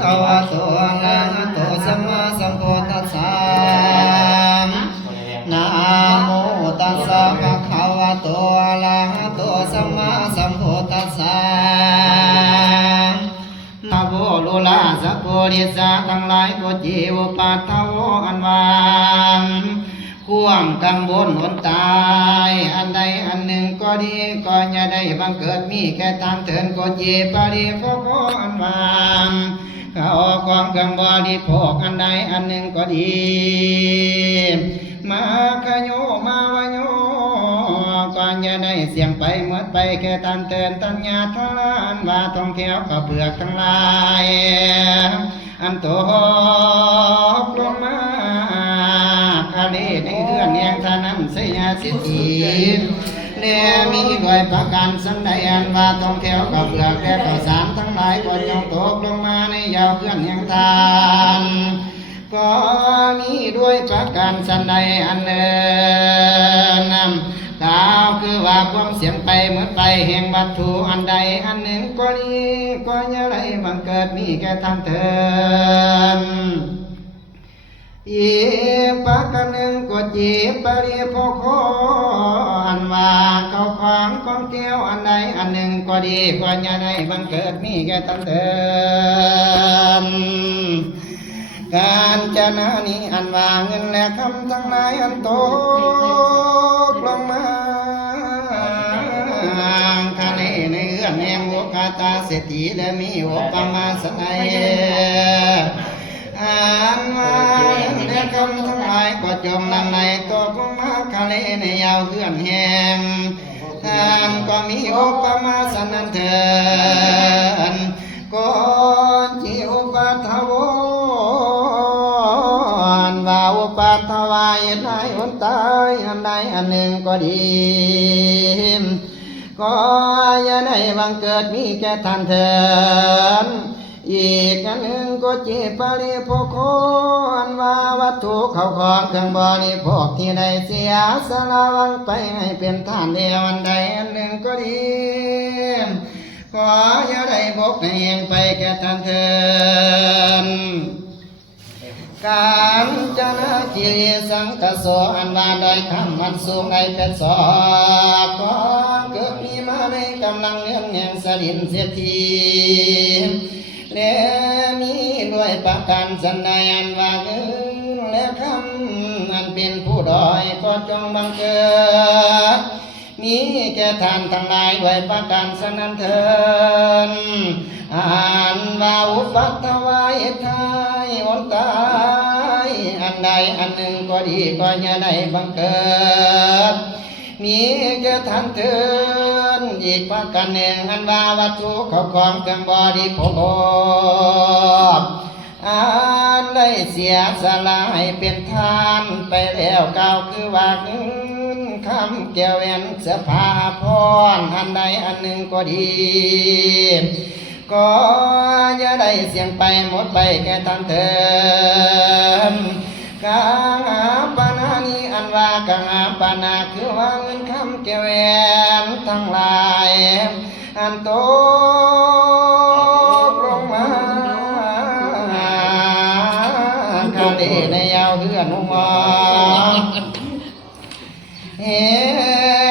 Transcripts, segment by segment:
คะวะโตอะระหะโตสัมมาสัมพุทธัสสะนะโมตัสสะภะคะวะโตอะระหะโตสัมมาสัมพุทธัสสะนะโมโลลาสัพพุริสาทั้งหลายก็จีวปัตถโวอันวางความกังวลหนตายอันใดอันหนึ่งก็ดีก็อย่าได้บังเกิดมีแค่ทางเถินก็จีปริโภคอันวางข้าออกความกังบริโภคอันใดอันหนึ่งก็ดีมาขโยมาวโยก็อย่าได้เสียงไปหมดไปแค่ตันเตือนตัญญาทานว่าท่องเที่ยวกับเปลือกทั้งหลายอันโตกลงมาคาเลในเรือนแยงทานันสยาสิทธิเรียมีด้วยประการสันใดอันว่าท่องเที่ยวกับเปลือกและข้าวสารทั้งหลายก็จงตกลงมาในยาวเพื่อนแยงทานก็มีด้วยประการสันใดอันเนินกล่าวคือว่าความเสียงไปเหมือนไปแห่งวัตถุอันใดอันหนึ่งก็นี้ก็อย่าไรบังเกิดมีแก่ท่านเถิดอีกประการหนึ่งก็จีบริโภคอันว่าเขาของของเที่ยวอันใดอันหนึ่งก็ดีก็อย่าไรบังเกิดมีแก่ท่านเถิดการจนานี้อันว่าเงินและคำทั้งหลายอันโตลงมาคาเลในเอื้อนแห่งโอกาตาเศรษฐีและมีโอปมาสนัยอันว่าเงินและคำทั้งหลายก็จมลังในตกลงมาคาเลในยาวเอื้อนแห่งท่านก็มีโอปมาสนันเถิดก็จิโอปัตถโวว่าอุปัตถวายในหนตายอันใดอันหนึ่งก็ดีก็อย่าได้บังเกิดมีแก่ท่านเถิดอีกอันหนึ่งก็จีปริโภคอันว่าวัตถุเข้าของเครื่องบริโภคที่ใดเสียสละวังไปให้เป็นทานเดียวอันใดอันหนึ่งก็ดีก็อย่าได้บกให้เองไปแก่ท่านเถิดการจนากิริสังกโสอันว่าโดยคำมันสูงในเป็ดสอบก็เกิดมีมาในกำลังเลี้ยงแห่งสรินเสียทีและมีด้วยประการสันใดอันว่าเงินและคำอันเป็นผู้ดอยก็จงบังเกิดมีแก่ท่านทั้งหลายด้วยประการสนั้นเถิดอันว่าอุปัตถวายทายวันตายอันใดอันหนึ่งก็ดีก็อย่าได้บังเกิดมีแก่ท่านเถิดอีกประการหนึ่งอันว่าวัตถุเข้าของเครื่องบริโภคอันได้เสียสละให้เป็นทานไปแล้วกล่าวคือว่าคำแก้วแหวนเสื้อผ้าพรอันใดอันหนึ่งก็ดีก็อย่าได้เสียงไปหมดไปแก่ท่านเถิดกังอาปนานี้อันว่ากังอาปนาคือว่าเงินคำแก้วแหวนทั้งหลายอันโตลงมาคาเดในยาวเฮือนหัวเอ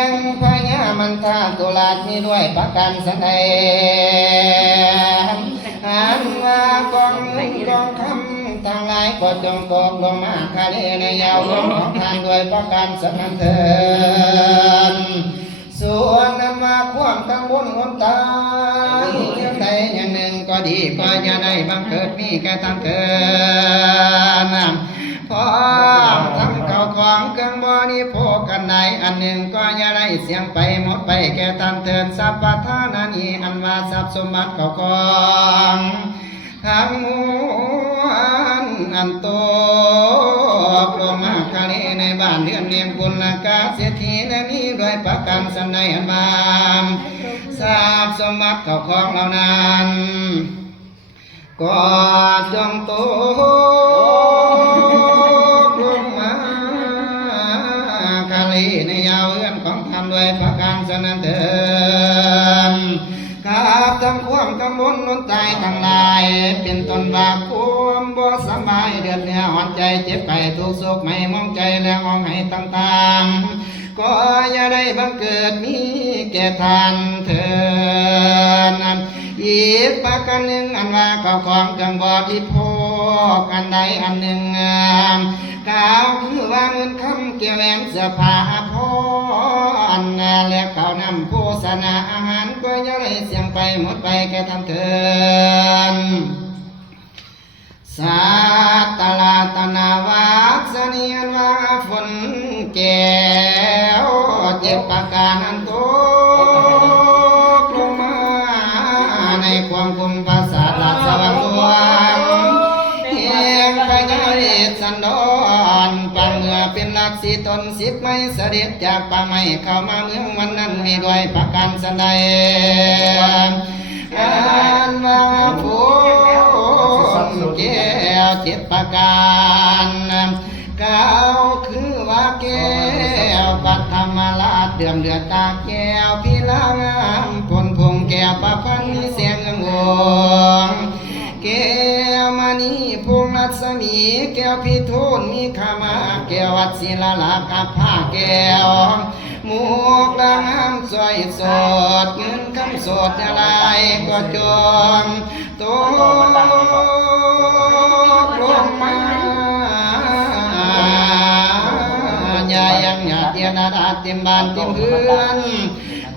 งพญามันทาตุลาดมีด้วยประการสันใดอันว่ากองเงินกองคำทั้งหลายก็จงตกลงมาคาเลในยาวของทานด้วยประการสันนั้นเถิดส่วนนั้นว่าความกังวลหนตายอย่างใดอย่างหนึ่งก็ดีก็อย่าได้บังเกิดมีแก่ท่านเถิดพร้อมทั้งเข้าของเครื่องบริโภคกันใดอันหนึ่งก็อย่าได้เสียงไปหมดไปแก่ท่านเถิดสัพพะทานานีอันว่าทรัพย์สมบัติเข้าของทั้งมวลอันโตกลงมาคาเลในบ้านเรือนเลี้ยงกุลกาเศรษฐีและมีด้วยประการสันใดอันบามทรัพย์สมบัติเข้าของเหล่านั้นก็จงโตในยาวเอื้อนของทำด้วยประการสนันเถิดข้าพ ทั้งความกังวลล้นตายทั้งหลายเป็นต้นว่าความบ่สบายเดือดเนื้อหอนใจเจ็บไข้ทุกข์โศกไม่มองใจและห้องให้ต่างๆก็อย่าได้บังเกิดมีแก่ท่านเถิดอีกประการหนึ่งอันว่าเขาของเครื่องบริโภคอันใดอันหนึ่งกล่าวคือว่าเงินคำเกี่ยวแหวนเสื้อผ้าพรและเขานำโฆษณาอาหารก็อย่าได้เสียงไปหมดไปแก่ทำเถิดสัตตลาตนาวัสเนียนว่าฝนแก้วเจ็บประการอันโตลงมาในความคุมภาษาลาสวังวงเพียงพญาเรศสันดอนปังเมื่อเป็นหลักสีตนสิบไม่เสด็จจากป่าไม้เข้ามาเมืองมันนั้นมีด้วยประการสันใดอันว่าผู้แก้วเจ็ดประการกล่าวคือว่าแก้วปัทมราชเดือมเดือดตาแก้วพิลางามผลพงแก้วประพันธ์มีเสียงเอื้องวงแก้วมณีพงรัศมีแก้วพิทูลมีขามาแก้ววัดศิลาลากับผ้าแก้วหมวกลางามสวยสดเงินคำสดอะไรก็จมตกลงมาอย่ายังอย่าเตียนาดาเต็มบ้านเต็มเฮือน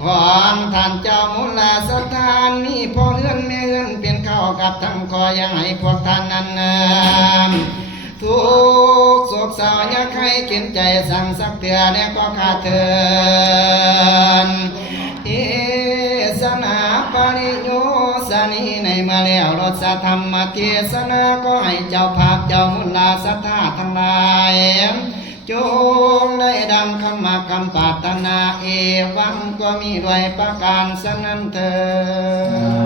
ของท่านเจ้ามุลาสถานมีพ่อเฮือนแม่เฮือนเป็นข้าวกับทั้งคอยังให้พวกท่านนั้นทุกโศกเศร้าอย่าใครเข็นใจสั่งสักเถื่อเนี่ยก็ขาดเถินเทศนาปริโยสนีในเมื่อแล้วรสธรรมเทศนาก็ให้เจ้าภาพเจ้ามุลาสัทธาทั้งหลายจงได้ดังคำมาคำปรารถนาเอวังก็มีด้วยประการสนั้นเถิด